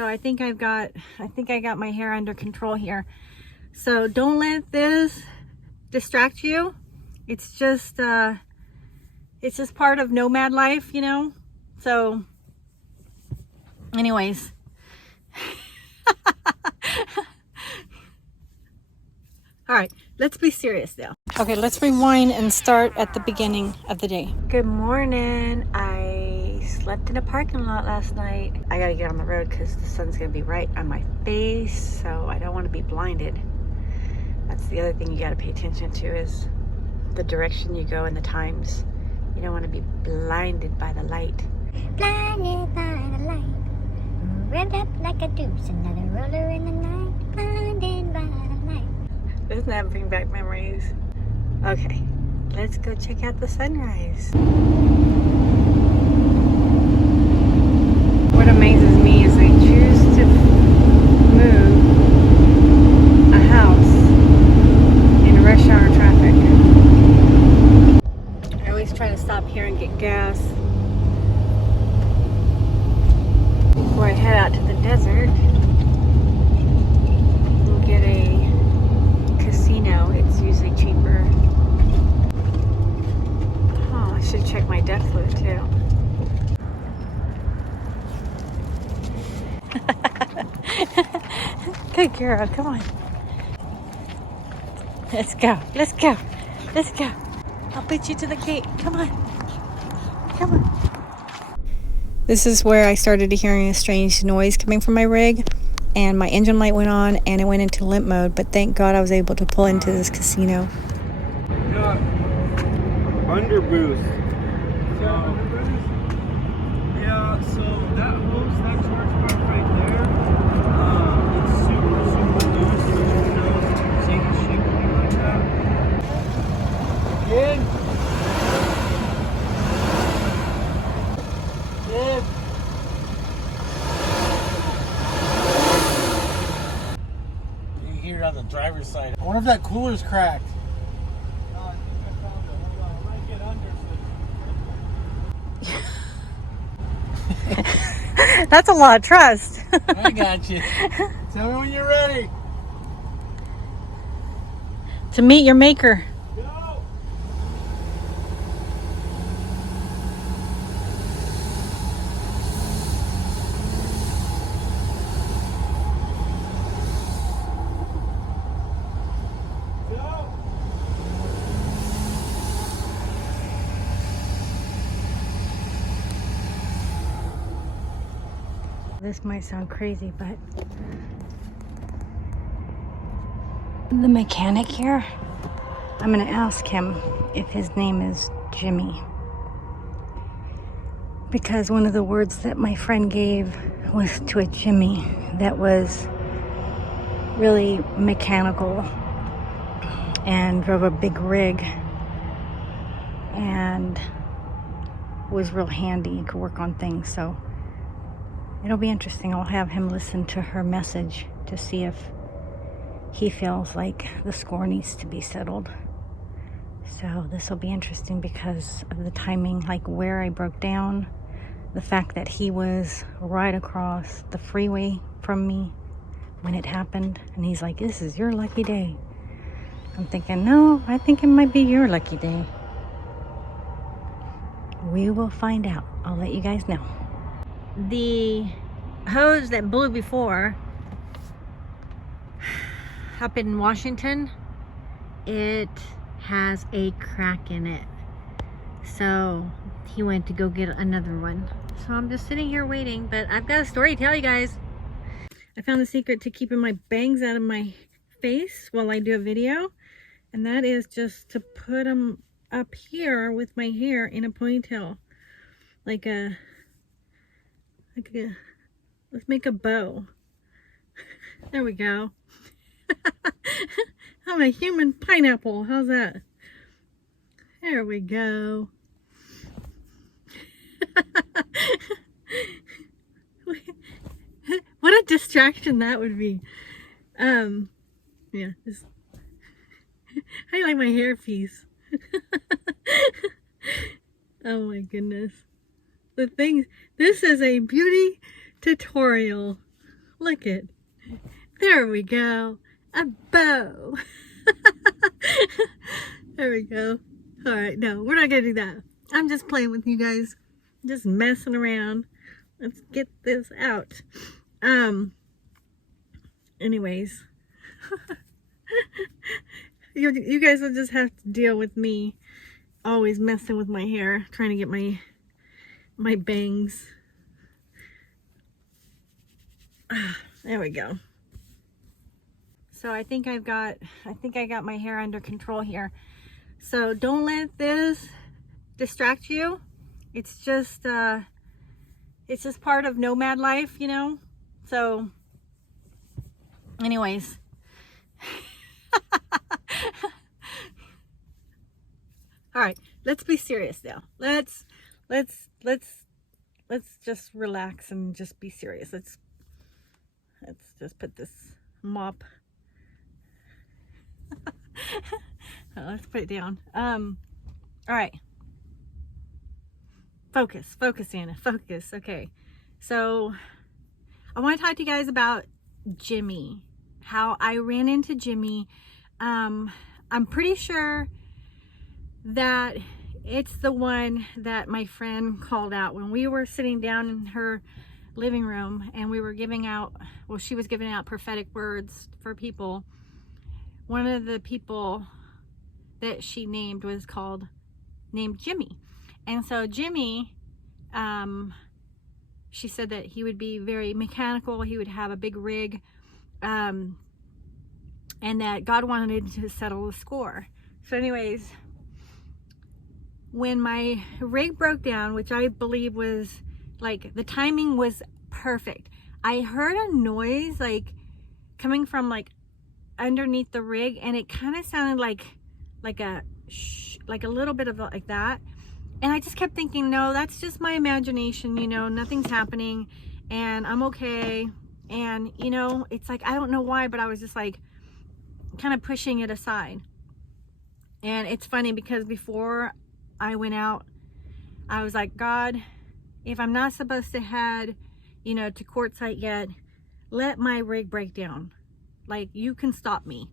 So I think I got my hair under control here. So don't let this distract you. It's just part of nomad life, you know? So anyways. All right, let's be serious now. Okay, let's rewind and start at the beginning of the day. Good morning. I slept in a parking lot last night. I gotta get on the road because the sun's gonna be right on my face, so I don't want to be blinded. That's the other thing you gotta pay attention to is the direction you go and the times. You don't want to be blinded by the light. Blinded by the light, revved up like a deuce, another roller in the night, blinded by the light. Doesn't that bring back memories? Okay, let's go check out the sunrise. What amazes me is they choose to move a house in rush hour traffic. I always try to stop here and get gas before I head out to the desert and get a casino. It's usually cheaper. Oh, I should check my depth fluid too. Good girl, come on. Let's go, let's go, let's go. I'll put you to the gate. Come on, come on. This is where I started hearing a strange noise coming from my rig, and my engine light went on and it went into limp mode, but thank God I was able to pull into this casino. Yeah, under boost. So, yeah, so that hose, that charge part right there, it's super loose, so you know, shake and shake anything like that. Good. Good. You can hear it on the driver's side. I wonder if that cooler's cracked. I think I found it. Hold on, I might get under. That's a lot of trust. I got you. Tell me when you're ready. To meet your maker. Go. Go. This might sound crazy, but the mechanic here, I'm gonna ask him if his name is Jimmy, because one of the words that my friend gave was to a Jimmy that was really mechanical and drove a big rig and was real handy and could work on things. So it'll be interesting. I'll have him listen to her message to see if he feels like the score needs to be settled. So this will be interesting because of the timing, like where I broke down, the fact that he was right across the freeway from me when it happened, and he's like, this is your lucky day. I'm thinking, no, I think it might be your lucky day. We will find out. I'll let you guys know. The hose that blew before up in Washington, it has a crack in it. So he went to go get another one. So I'm just sitting here waiting, but I've got a story to tell you guys. I found the secret to keeping my bangs out of my face while I do a video, and that is just to put them up here with my hair in a ponytail, like a let's make a bow. There we go. I'm a human pineapple. How's that? There we go. What a distraction that would be. Yeah, just, I like my hair piece. Oh my goodness. The things, this is a beauty tutorial. Look it. There we go. A bow. There we go. All right, no, we're not gonna do that. I'm just playing with you guys, just messing around. Let's get this out. Anyways, you guys will just have to deal with me always messing with my hair, trying to get my bangs. There we go. So I think I got my hair under control here. So don't let this distract you. It's just part of nomad life, you know? So anyways. All right, let's be serious now. Let's just relax and just be serious. Let's just put this mop. Let's put it down. All right. Focus, Anna, focus. Okay. So I want to talk to you guys about Jimmy, how I ran into Jimmy. I'm pretty sure that it's the one that my friend called out when we were sitting down in her living room and we were giving out, well, she was giving out prophetic words for people. One of the people that she named was named Jimmy. And so Jimmy, she said that he would be very mechanical. He would have a big rig, and that God wanted to settle the score. So anyways, when my rig broke down, which I believe was like, the timing was perfect. I heard a noise like coming from like underneath the rig, and it kind of sounded like a little bit of like that. And I just kept thinking, no, that's just my imagination, you know, nothing's happening and I'm okay. And you know, it's like, I don't know why, but I was just like kind of pushing it aside. And it's funny because before I went out, I was like, God, if I'm not supposed to head, you know, to Quartzsite yet, let my rig break down. Like, you can stop me,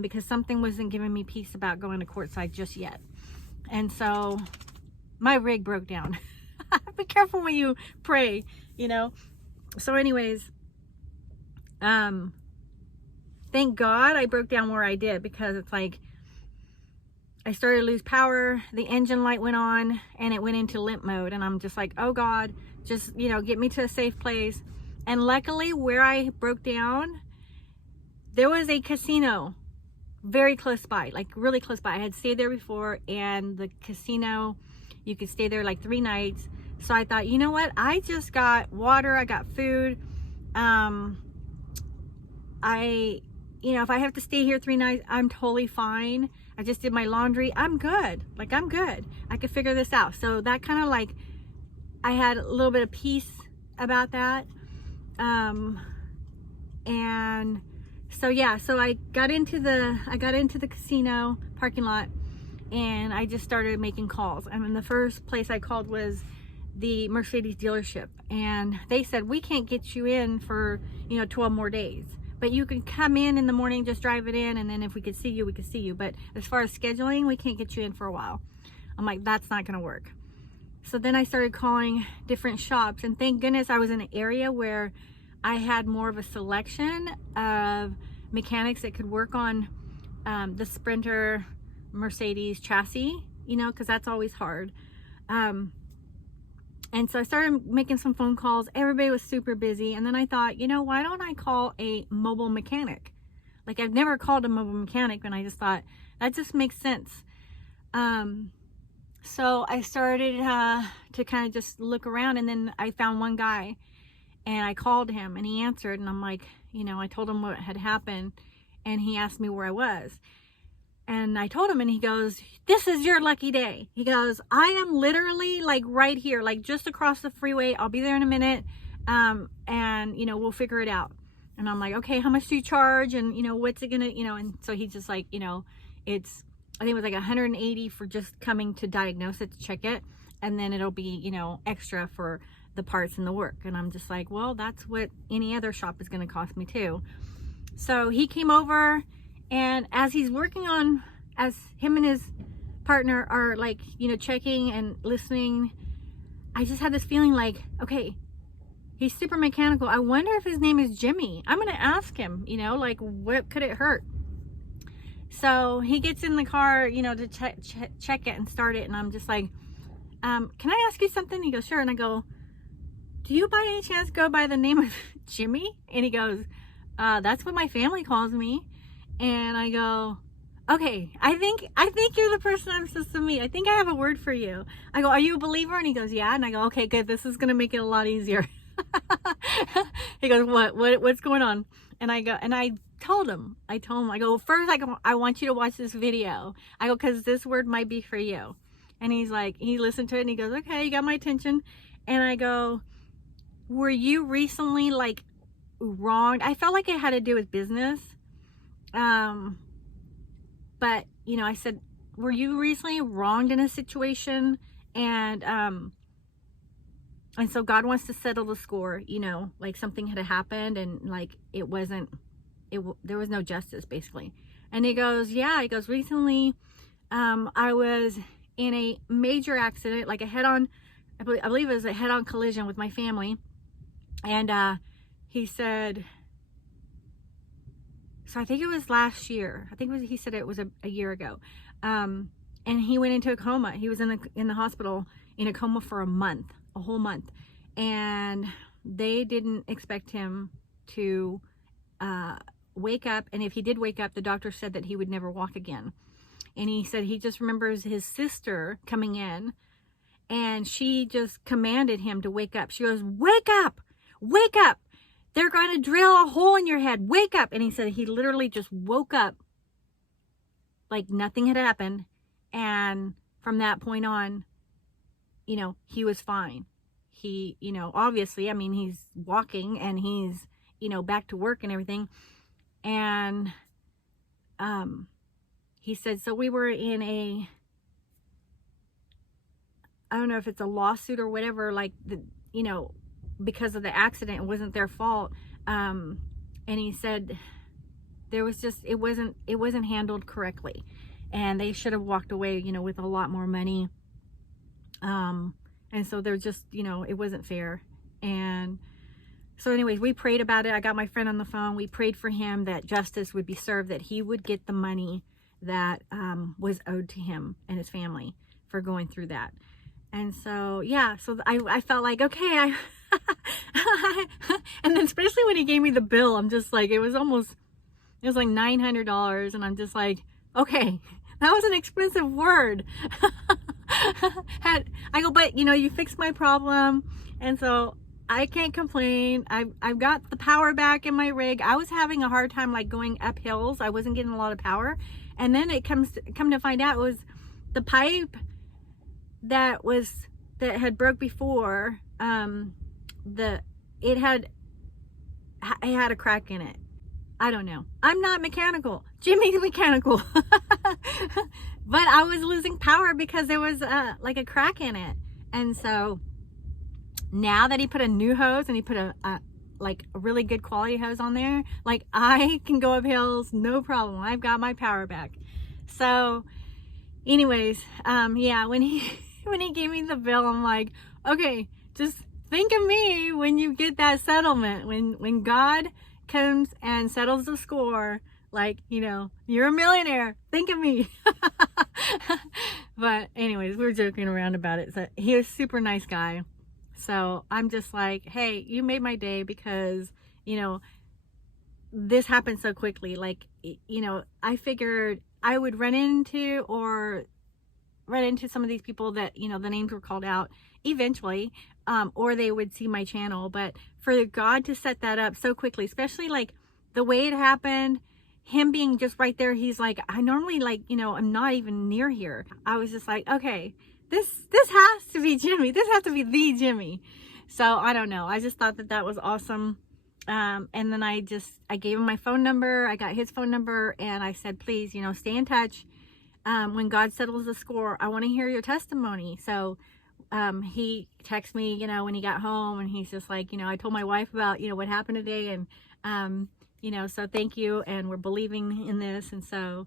because something wasn't giving me peace about going to Quartzsite just yet. And so my rig broke down. Be careful when you pray, you know. So anyways, thank God I broke down where I did, because it's like I started to lose power, the engine light went on, and it went into limp mode. And I'm just like, oh God, just, you know, get me to a safe place. And luckily where I broke down, there was a casino very close by, like really close by. I had stayed there before, and the casino, you could stay there like 3 nights. So I thought, you know what? I just got water, I got food. You know, if I have to stay here 3 nights, I'm totally fine. I just did my laundry. I'm good. Like, I'm good. I could figure this out. So that kind of like, I had a little bit of peace about that. And so yeah, so I got into the casino parking lot, and I just started making calls. I mean, the first place I called was the Mercedes dealership, and they said, we can't get you in for, you know, 12 more days, but you can come in the morning, just drive it in, and then if we could see you, we could see you. But as far as scheduling, we can't get you in for a while. I'm like, that's not gonna work. So then I started calling different shops, and thank goodness I was in an area where I had more of a selection of mechanics that could work on the Sprinter Mercedes chassis, you know, because that's always hard. And so I started making some phone calls. Everybody was super busy. And then I thought, you know, why don't I call a mobile mechanic? Like, I've never called a mobile mechanic, and I just thought that just makes sense. So I started to kind of just look around, and then I found one guy, and I called him, and he answered, and I'm like, you know, I told him what had happened, and he asked me where I was. And I told him, and he goes, this is your lucky day. He goes, I am literally like right here, like just across the freeway. I'll be there in a minute. And you know, we'll figure it out. And I'm like, okay, how much do you charge? And you know, what's it gonna, you know, and so he's just like, you know, I think it was like 180 for just coming to diagnose it, to check it. And then it'll be, you know, extra for the parts and the work. And I'm just like, well, that's what any other shop is going to cost me too. So he came over, and as he's working on, as him and his partner are like, you know, checking and listening, I just had this feeling like, okay, he's super mechanical. I wonder if his name is Jimmy. I'm going to ask him, you know, like, what could it hurt? So he gets in the car, you know, to check it and start it. And I'm just like, can I ask you something? He goes, sure. And I go, do you by any chance go by the name of Jimmy? And he goes, that's what my family calls me. And I go, okay, I think you're the person I'm supposed to meet. I think I have a word for you. I go, are you a believer? And he goes, yeah. And I go, okay, good. This is going to make it a lot easier. He goes, what's going on? And I go, and I told him, I go, first, I want you to watch this video. I go, because this word might be for you. And he's like, he listened to it and he goes, okay, you got my attention. And I go, were you recently like wronged? I felt like it had to do with business. But, you know, I said, were you recently wronged in a situation? And so God wants to settle the score, you know, like something had happened and like there was no justice basically. And he goes, yeah, he goes, recently, I was in a major accident, like a head-on, I believe it was a head-on collision with my family. And he said, so I think it was last year. I think he said it was a year ago. And he went into a coma. He was in the hospital in a coma for a whole month. And they didn't expect him to wake up. And if he did wake up, the doctor said that he would never walk again. And he said he just remembers his sister coming in and she just commanded him to wake up. She goes, wake up, wake up. They're going to drill a hole in your head. Wake up. And he said he literally just woke up like nothing had happened. And from that point on, you know, he was fine. He, you know, obviously, I mean, he's walking and he's, you know, back to work and everything. And he said, so we were in a, I don't know if it's a lawsuit or whatever, like, you know, because of the accident, it wasn't their fault. And he said there was just, it wasn't handled correctly. And they should have walked away, you know, with a lot more money. And so they're just, you know, it wasn't fair. And so anyways, we prayed about it. I got my friend on the phone. We prayed for him that justice would be served, that he would get the money that was owed to him and his family for going through that. And so, yeah, so I felt like, okay, and then especially when he gave me the bill, I'm just like, it was like $900. And I'm just like, okay, that was an expensive word. I go, but you know, you fixed my problem. And so I can't complain. I've got the power back in my rig. I was having a hard time like going up hills. I wasn't getting a lot of power. And then it come to find out it was the pipe that had broke before. It had a crack in it. I don't know. I'm not mechanical. Jimmy's mechanical. But I was losing power because there was like a crack in it. And so now that he put a new hose and he put a really good quality hose on there, like I can go up hills, no problem. I've got my power back. So anyways, yeah, when he gave me the bill, I'm like, okay, just think of me when you get that settlement, when God comes and settles the score, like, you know, you're a millionaire, think of me. But anyways, we were joking around about it. So he was a super nice guy. So I'm just like, hey, you made my day because, you know, this happened so quickly. Like, you know, I figured I would run into some of these people that, you know, the names were called out eventually, or they would see my channel. But for God to set that up so quickly, especially like the way it happened, him being just right there, he's like, I normally, like, you know, I'm not even near here. I was just like, okay, this has to be Jimmy. This has to be the Jimmy. So I don't know. I just thought that was awesome. And then I gave him my phone number. I got his phone number and I said, please, you know, stay in touch. When God settles the score, I want to hear your testimony. So he texted me, you know, when he got home, and he's just like, you know, I told my wife about, you know, what happened today, and you know, so thank you, and we're believing in this, and so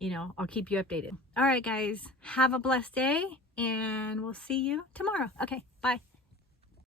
you know, I'll keep you updated. All right, guys, have a blessed day, and we'll see you tomorrow. Okay, bye.